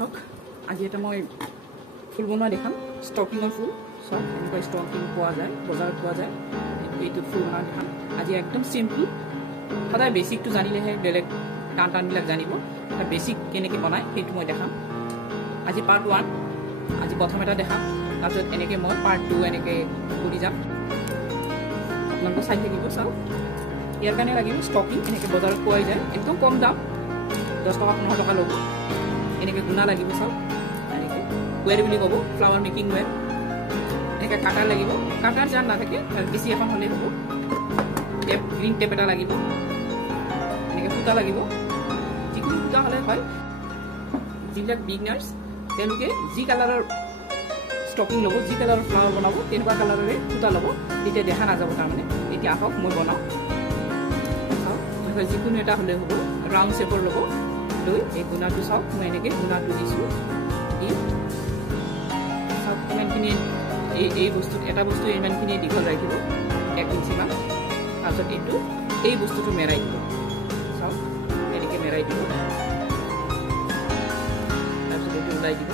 আহক আজি এটা মই ফুল বনোৱা দেখাম ষ্টকিঙৰ ফুল সব এনেকুৱা ষ্টকিং পোৱা যায় বজাৰত পোৱা যায় এইটো ফুল বনোৱা দেখাম আজি একদম সিম্পল সদায় বেসিকটো জানিলেহে বেলেগ টান জানিব এটা বেসিক কেনেকৈ বনায় সেইটো মই দেখাম আজি পাৰ্ট 1 আজি প্ৰথম এটা দেখাম তাৰপিছত এনেকৈ মই পাৰ্ট 2 এনেকৈ কৰি যাম আপোনালোকে চাই থাকিব চাওক ইয়াৰ কাৰণে লাগিব ষ্টকিং এনেকৈ বজাৰত পোৱা যায় একদম কম দাম 10 টকা 15 টকা ল'ব এনেকৈ গুণা লাগিব চাওক এনেকৈ ওৱেৰ বুলি ক'ব ফ্লাৱাৰ মেকিং ওৱেৰ এনেকৈ কাটাৰ লাগিব কাটাৰ যাৰ নাথাকে বেছি এখন হ'লে হ'ব টেপ গ্ৰীণ টেপ এটা লাগিব এনেকৈ সূতা লাগিব যিকোনো সূতা হ'লে হয় যিবিলাক বিগনাৰ্ছ তেওঁলোকে যি কালাৰৰ ষ্টকিং ল'ব যি কালাৰৰ ফ্লাৱাৰ বনাব তেনেকুৱা কালাৰৰে সূতা ল'ব তেতিয়া দেখা নাযাব তাৰমানে এতিয়া আহক মই বনাওঁ চাওক যিকোনো এটা হ'লে হ'ব ৰাউণ্ড শ্বেপৰ ল'ব লৈ এই গুণাটো চাওক মই এনেকৈ গুণাটো দিছোঁ দি চাওক ইমানখিনি এই বস্তু এটা বস্তু ইমানখিনি দীঘল ৰাখিব 1 ইঞ্চিমান তাৰপিছত এইটো এই বস্তুটো মেৰাই দিব চাওক এনেকৈ মেৰাই দিব তাৰপিছত এইটো ওলাই দিব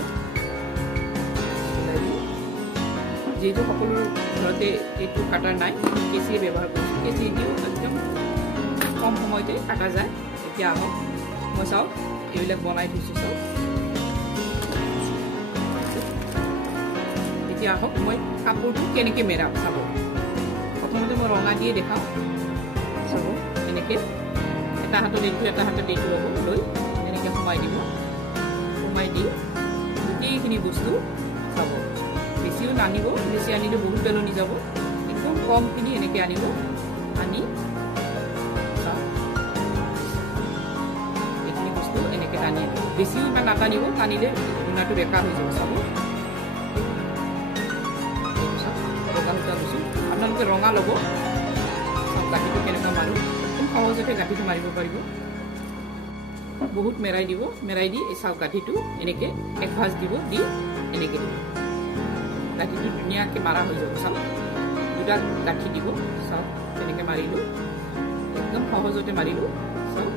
যেহেতু সকলো ঘৰতে এইটো কাটাৰ নাই কেঁচিয়ে ব্যৱহাৰ কৰিছোঁ কেঁচি দিও একদম কম সময়তে কাটা যায় এতিয়া আহক মই চাওক এইবিলাক বনাই থৈছোঁ চাওক এতিয়া আহক মই কাপোৰটো কেনেকৈ মেৰাম চাব প্ৰথমতে মই ৰঙা দিয়ে দেখাওঁ চাব এনেকৈ এটা হাতত এইটো ল'ব লৈ এনেকৈ সোমাই দিব সোমাই দি গোটেইখিনি বস্তু চাব বেছিও নানিব বেছি আনিলে বহুত পেলনি যাব একদম কমখিনি এনেকৈ আনিব আনি চাওক এইখিনি বস্তু এনেকৈ টানি আনিব বেছিও ইমান নাটানিব টানিলে গুণাটো বেকাৰ হৈ যাব চাব এইটো চাওক ৰঙা সূতা লৈছোঁ আপোনালোকে ৰঙা ল'ব চাওক গাঁঠিটো কেনেকুৱা মাৰোঁ একদম সহজতে গাঁঠিটো মাৰিব পাৰিব বহুত মেৰাই দি এই চাওক গাঁঠিটো এনেকৈ এক ভাঁজ দিব দি এনেকৈ দিব গাঁঠিটো ধুনীয়াকৈ মাৰা হৈ যাব চাওক দুটা গাঁঠি দিব চাওক তেনেকৈ মাৰিলোঁ একদম সহজতে মাৰিলোঁ চাওক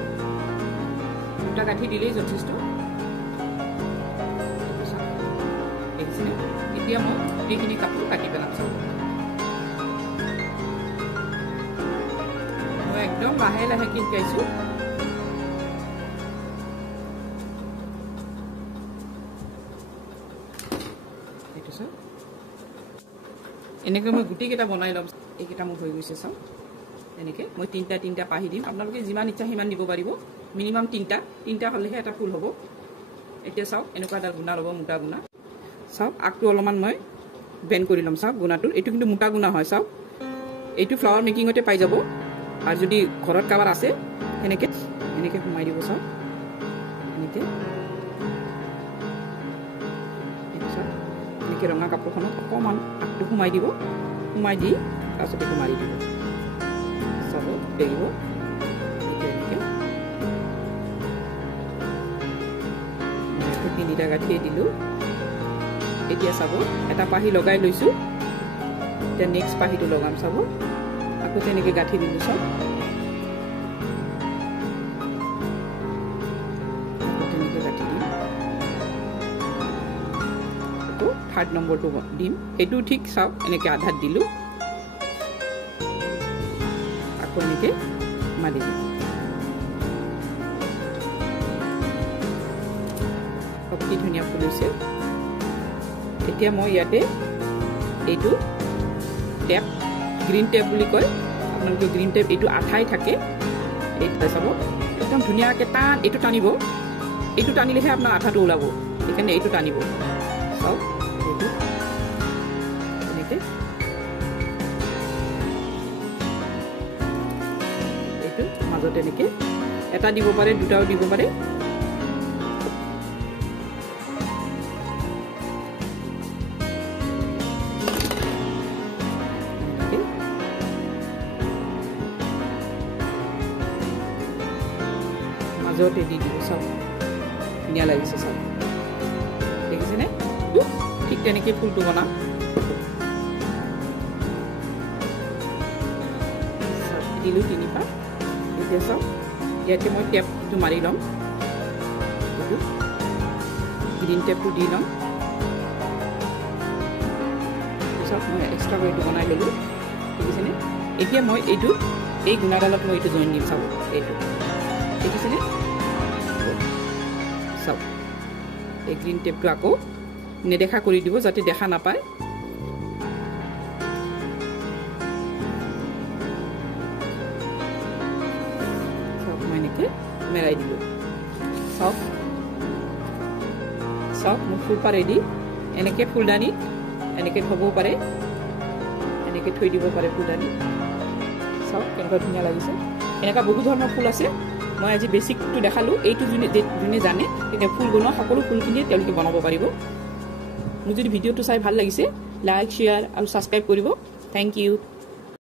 দুটা গাঁঠি দিলেই যথেষ্ট দেখিছেনে এতিয়া মই গোটেইখিনি কাপোৰ কাটি পেলাম চাওক মই একদম লাহে লাহে শিকাইছোঁ এইটো চাওক এনেকৈ মই গোটেইকেইটা বনাই ল'ম এইকেইটা মোৰ হৈ গৈছে চাওক এনেকৈ মই তিনিটা পাহি দিম আপোনালোকে যিমান ইচ্ছা সিমান দিব পাৰিব মিনিমাম তিনিটা হ'লেহে এটা ফুল হ'ব এতিয়া চাওক এনেকুৱা এটা গুণা ল'ব মোটা গুণা চাওক আগটো অলপমান মই বেণ্ড কৰি ল'ম চাওক গুণাটোৰ এইটো কিন্তু মোটা গুণা হয় চাওক এইটো ফ্লাৱাৰ মেকিঙতে পাই যাব আৰু যদি ঘৰত কাৰোবাৰ আছে এনেকৈ সোমাই দিব চাওক এনেকৈ এনেকৈ ৰঙা কাপোৰখনত অকণমান আগটো সোমাই দিব সোমাই দি তাৰপিছত এইটো মাৰি দিব চাব লাগিব এনেকৈ তিনিটা গাঁঠিয়ে দিলোঁ এতিয়া চাব এটা পাহি লগাই লৈছোঁ এতিয়া নেক্সট পাহিটো লগাম চাব আকৌ তেনেকৈ গাঁঠি দিলোঁ চাওক তেনেকৈ গাঁঠি দিম থাৰ্ড নম্বৰটো দিম সেইটো ঠিক চাওক এনেকৈ আধাত দিলোঁ আকৌ এনেকৈ মাৰি দিম অতি ধুনীয়া ফুল হৈছে এতিয়া মই ইয়াতে এইটো টেপ গ্ৰীণ টেপ বুলি কয় আপোনালোকে গ্ৰীণ টেপ এইটো আঠাই থাকে এইটো চাব একদম ধুনীয়াকৈ টান এইটো টানিব এইটো টানিলেহে আপোনাৰ আঠাটো ওলাব সেইকাৰণে এইটো টানিব চাওক এইটো এনেকৈ এইটো মাজত এনেকৈ এটা দিব পাৰে দুটাও দিব পাৰে মাজতে দি দিব চাওক ধুনীয়া লাগিছে চাওক দেখিছেনে ঠিক তেনেকৈ ফুলটো বনাম দিলোঁ 3 পাত এতিয়া চাওক ইয়াতে মই টেপটো মাৰি ল'ম গ্ৰীণ টেপটো দি লওঁ পিছত মই এক্সট্ৰাকৈ এইটো বনাই ল'লোঁ দেখিছেনে এতিয়া মই এইটো এই গুণাডালত মই এইটো জইন দিম চাব এইটো দেখিছেনে চাওক এই গ্ৰীণ টেপটো আকৌ নেদেখা কৰি দিব যাতে দেখা নাপায় চাওক মই এনেকৈ মেৰাই দিলোঁ চাওক চাওক মোৰ ফুলপাহ ৰেডি এনেকৈ ফুলদানি এনেকৈ থ'বও পাৰে এনেকৈ থৈ দিব পাৰে ফুলদানি চাওক কেনেকুৱা ধুনীয়া লাগিছে এনেকুৱা বহু ধৰণৰ ফুল আছে মই আজি বেছিকটো দেখালোঁ এইটো যোনে জানে তেতিয়া ফুল বনোৱা সকলো ফুলখিনিয়ে তেওঁলোকে বনাব পাৰিব মোৰ যদি ভিডিঅ'টো চাই ভাল লাগিছে লাইক শ্বেয়াৰ আৰু ছাবস্ক্ৰাইব কৰিব থেংক ইউ